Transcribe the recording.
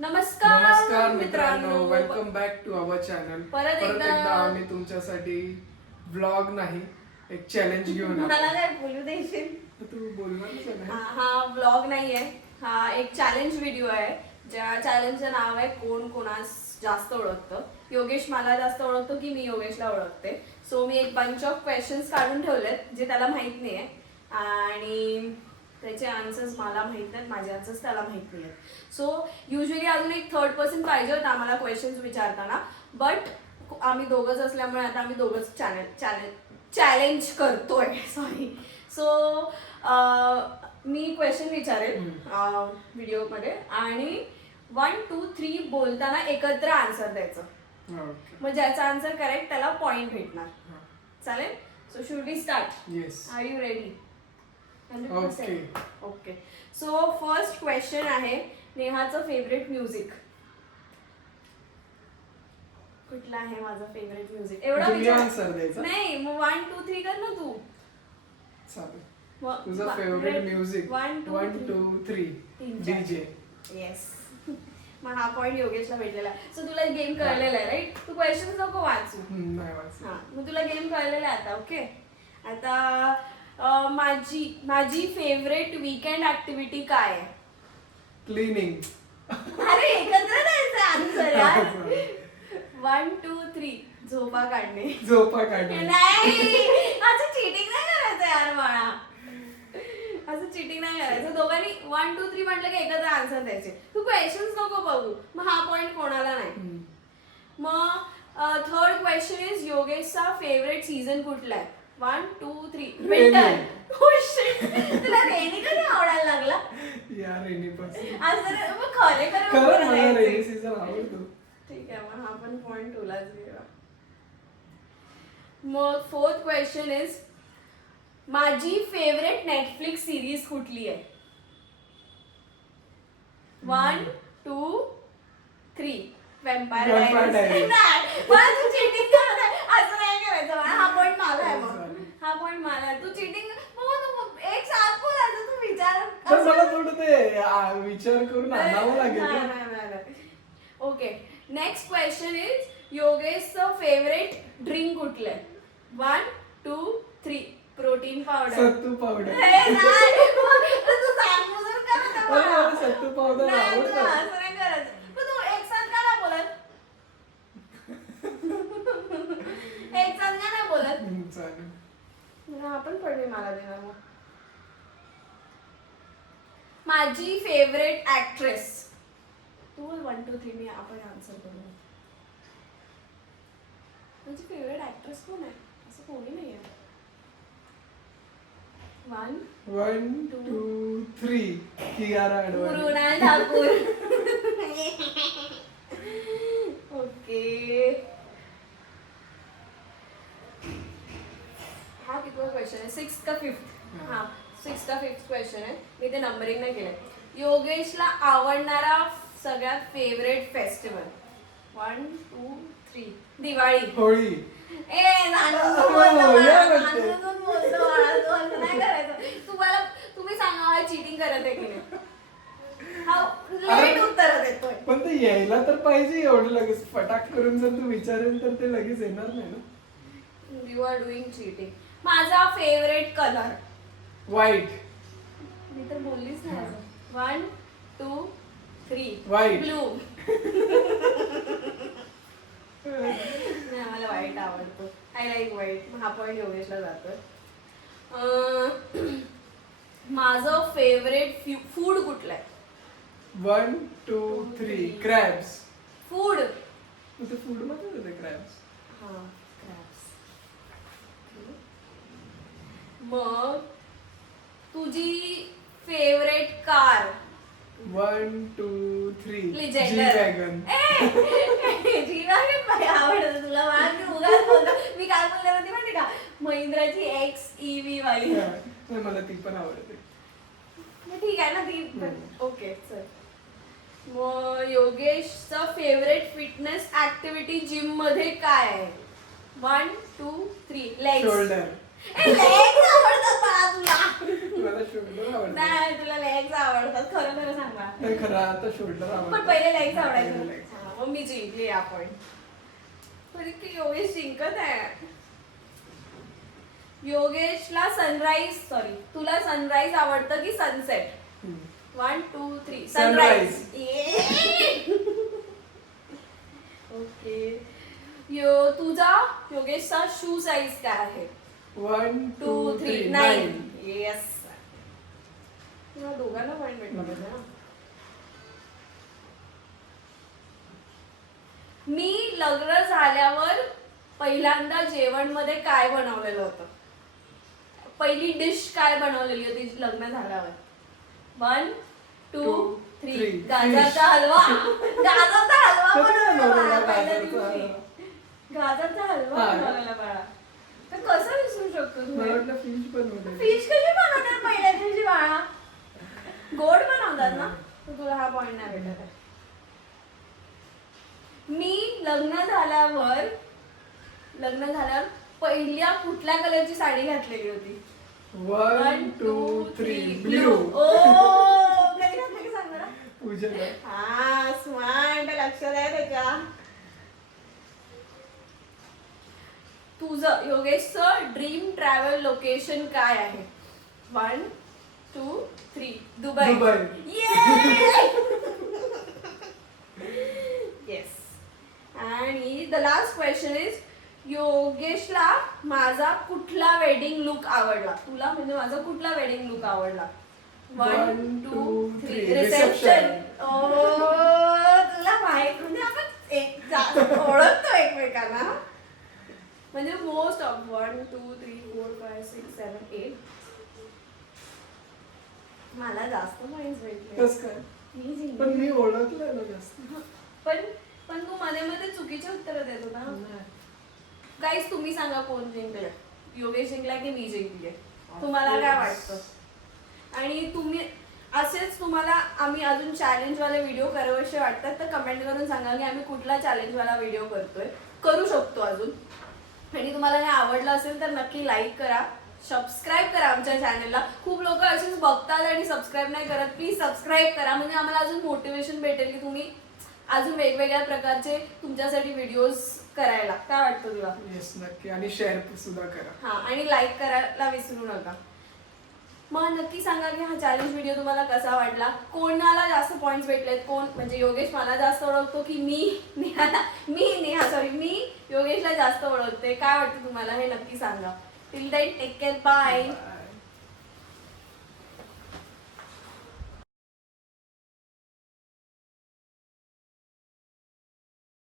नमस्कार मित्रांनो, welcome back to our channel. परत एकदा आम्ही तुमच्यासाठी व्लॉग नाही, एक चॅलेंज घेऊन आलो. मला काय बोलू देशील? तू बोलणारच आहे ना. हा व्लॉग नाहीये, हा एक चॅलेंज व्हिडिओ आहे. ज्या चॅलेंजचं नाव आहे कोण कोणास जास्त ओळखतं. योगेश मला जास्त ओळखतो की मी योगेशला ओळखते. सो मी एक बंच ऑफ क्वेश्चन्स काढून ठेवलेत जे त्याला माहित नाहीये आणि त्याचे आन्सर्स मला माहित नाहीत, माझे आन्सर्स त्याला माहित नाहीयेत. सो युजली अजून एक थर्ड पर्सन पाहिजे होतं आम्हाला क्वेश्चन्स विचारताना, बट आम्ही दोघंच असल्यामुळे आता आम्ही दोघंच चॅलेंज करतोय. सॉरी. सो मी क्वेश्चन विचारेल व्हिडिओमध्ये आणि 1, 2, 3 बोलताना एकत्र आन्सर द्यायचं. मग ज्याचा आन्सर करेक्ट त्याला पॉइंट भेटणार. चालेल? So should we start? Yes. Are you ready? Okay. Okay. So first question आहे नेहाचं फेवरेट म्युझिक. कुठला आहे माझं फेवरेट म्युझिक? एवढा आन्सर द्यायचा नाही, मग 1, 2, 3 कर ना तू. चालेल. तुझं फेवरेट म्युझिक 1, 2, 3 डीजे. येस. मग हा पॉइंट योगेशला भेटलेला. सो तुला गेम कळलेला आहे राईट? तू क्वेश्चन नको वाचू. नाही वाच. हा, मग तुला गेम कळलेला आहे आता. ओके. आता माझी फेवरेट वीकेंड ऍक्टिव्हिटी काय आहे? क्लीनिंग. अरे एकत्र द्यायचं आन्सर यार. 1, 2, 3 झोपा काढणे. झोपा काढणे. नाही, असं चिटिंग नाही करायचं यार बाळा. असं चिटिंग नाही करायचं. दोघांनी 1, 2, 3 म्हटलं की एकत्र आन्सर द्यायचे. तू क्वेश्चन्स नको बघू, मग हा पॉइंट कोणाला नाही. मग थर्ड क्वेश्चन इज योगेशचा फेवरेट सीझन कुठला आहे? 1, 2, 3 विंटर. तुला रेनी कधी आवडायला लागला यार? रेनी पासून असं मग खरे खरं मला रेनी सीझन आवडतो. ठीक आहे, मग हा पण पॉइंट तुलाच गेला. मग फोर्थ क्वेश्चन इज माझी फेवरेट नेटफ्लिक्स सिरीज कुठली आहे? 1, 2, 3 वेम्पायर डायरीज. मला तू चिटिंग करत आहे, असं नाही करायचं मला. हा पॉइंट मला आहे. मग हा पॉइंट मला आहे. तू चिटिंग एक साथ बोलायचं, तू विचार. पण मला थोडं ते विचार करून आणावं लागेल. ओके. नेक्स्ट क्वेश्चन इज योगेशचं फेवरेट ड्रिंक कुठलं आहे? 1, 2, 3 प्रोटीन पावडर. सत्तू पावडर. सत्तू पावडर आवडतं. असं नाही करायचं. पण तू एक साथ का नाही बोलत? एक साथ का नाही बोलत? चालेल. हा पण पडली मला देणार. मग माझी फेवरेट ऍक्ट्रेस. तू बोल 1, 2, 3 मी आपण आन्सर करू. माझी फेवरेट ऍक्ट्रेस कोण आहे? असं कोणी नाही आहे. 1, 2, 3 कियारा अडवाणी. मृणाल ठाकूर. ओके. हा कितवा क्वेश्चन आहे? 6th का 5th? हा 6th का 5th क्वेश्चन आहे. मी ते नंबरिंग नाही केलंय. योगेशला आवडणारा सगळ्यात फेवरेट फेस्टिवल. 1, 2, 3 दिवाळी. होळी. तुम्ही सांगा चिटिंग करत आहे की नाही? हा लेट उत्तर देतोय. पण ते यायला तर पाहिजे. एवढं लगेच फटाक करून जर तू विचारेल तर ते लगेच येणार नाही ना. You are doing cheating. माझा फेवरेट कलर व्हाईट. मी तर बोललीच नाही. 1, 2, 3 White. ब्लू. मला व्हाईट आवडतो. I like white. हा पॉइंट योगेशला जातोय. माझं फेवरेट फूड कुठलं आहे? 1, 2, 3 क्रॅब्स. फूड. ते फूड मध्ये होते क्रॅब्स. हा क्रॅब्स. मग तुझी फेवरेट कार? 1, 2, 3 G-Wagon. G-Wagon आवडतं तुला. मी काय बोलले होते माहिती का? महिंद्राची XEV वाली. मला ती पण आवडते. ठीक आहे ना ती पण. ओके चल. मग योगेशचा फेवरेट फिटनेस ऍक्टिव्हिटी जिम मध्ये काय आहे? 1, 2, 3 लेग्स. शोल्डर. legs आवडतात बाळा तुला. मला शोल्डर आवडतं. नाही तुला लेग्स आवडतात, खरं खरं सांग मला. नाही खरं आता शोल्डर आवडतं. पण पहिले लेग्स आवडायचं. पहिले legs. हा, मग मी जिंकली आपण. तरी की योगेश जिंकत आहे. योगेशला तुला सनराईज आवडतं की सनसेट? हम्म. 1 2 3 Sunrise. सनराईज. ओके. तुझा योगेशचा शू साईज काय आहे? 1 2 3 9. 9. येस. तुला दोघांना पॉइंट भेटले ना. मी लग्न झाल्यावर पहिल्यांदा जेवण मध्ये काय बनवलेलं होतं? पहिली डिश काय बनवलेली होती लग्न झाल्यावर? 1 2 2, 3 3. गाजरचा हलवा. गाजरचा हलवा कधी बनवलेला बनवलेला बाळा पहिल्या गाजरचा दिवशी. हलवा? गाजरचा हलवा हा. बनवलेला बाळा. तर कसं विसरू शकतो मला तू? वाटलं फिश बनवलं. फिश कशी बनवतात पहिल्या दिवशी बाळा? गोड बनवतात ना? तर तुला हा पॉइंट नाही भेटत आहे. मी लग्न झाल्यावर पहिल्या कुठल्या कलरची साडी घातलेली होती? 1 2 3 ब्ल्यू. ओ कधी घातली की सांग जरा. उजळा. हा स्मार्ट, लक्षात आहे त्याच्या. तुझं योगेशचं ड्रीम ट्रॅव्हल लोकेशन काय आहे? 1 2 3 दुबई. येस. आणि द लास्ट क्वेश्चन इज योगेशला माझा कुठला वेडिंग लुक आवडला? तुला म्हणजे माझा कुठला वेडिंग लुक आवडला? 1 2 3 रिसेप्शन. ओ तुला माहित म्हणजे आपण ओळखतो एकमेकांना. म्हणजे मोस्ट ऑफ 1 2 3 4 5 6 7 8. मला जास्त पॉइंट्स भेटले. कसं काय? मी जिंकली. पण मी ओळखलं ना जास्त. पण तू मध्ये मध्ये चुकीचे उत्तर देत होता. गाईस तुम्ही सांगा कोण जिंकले? योगेश जिंकला की मी जिंकले? तुम्हाला काय वाटतं? आणि तुम्ही असेच तुम्हाला आम्ही अजून चॅलेंज वाले व्हिडिओ करावेसे वाटतात तर कमेंट करून सांगा की आम्ही कुठला चॅलेंज वाला व्हिडिओ करू शकतो अजून. आणि तुम्हाला हे आवडलं असेल तर नक्की लाईक करा, सबस्क्राईब करा आमच्या चॅनलला. खूप लोक असेच बघतात आणि सबस्क्राईब नाही करत. प्लीज सबस्क्राईब करा म्हणजे आम्हाला अजून मोटिवेशन भेटेल की तुम्ही अजून वेगवेगळ्या प्रकारचे तुमच्यासाठी व्हिडिओज करायला. काय वाटतं तुला? येस नक्की. आणि शेअर सुद्धा करा. हा आणि लाईक करायला विसरू नका. मग नक्की सांगा की हा चॅलेंज व्हिडिओ तुम्हाला कसा वाटला. कोणाला जास्त पॉइंट्स भेटलेत? कोण म्हणजे योगेश मला जास्त ओळखतो की मी योगेशला जास्त ओळखते? काय वाटतं तुम्हाला हे नक्की सांगा. Till then take care. Bye.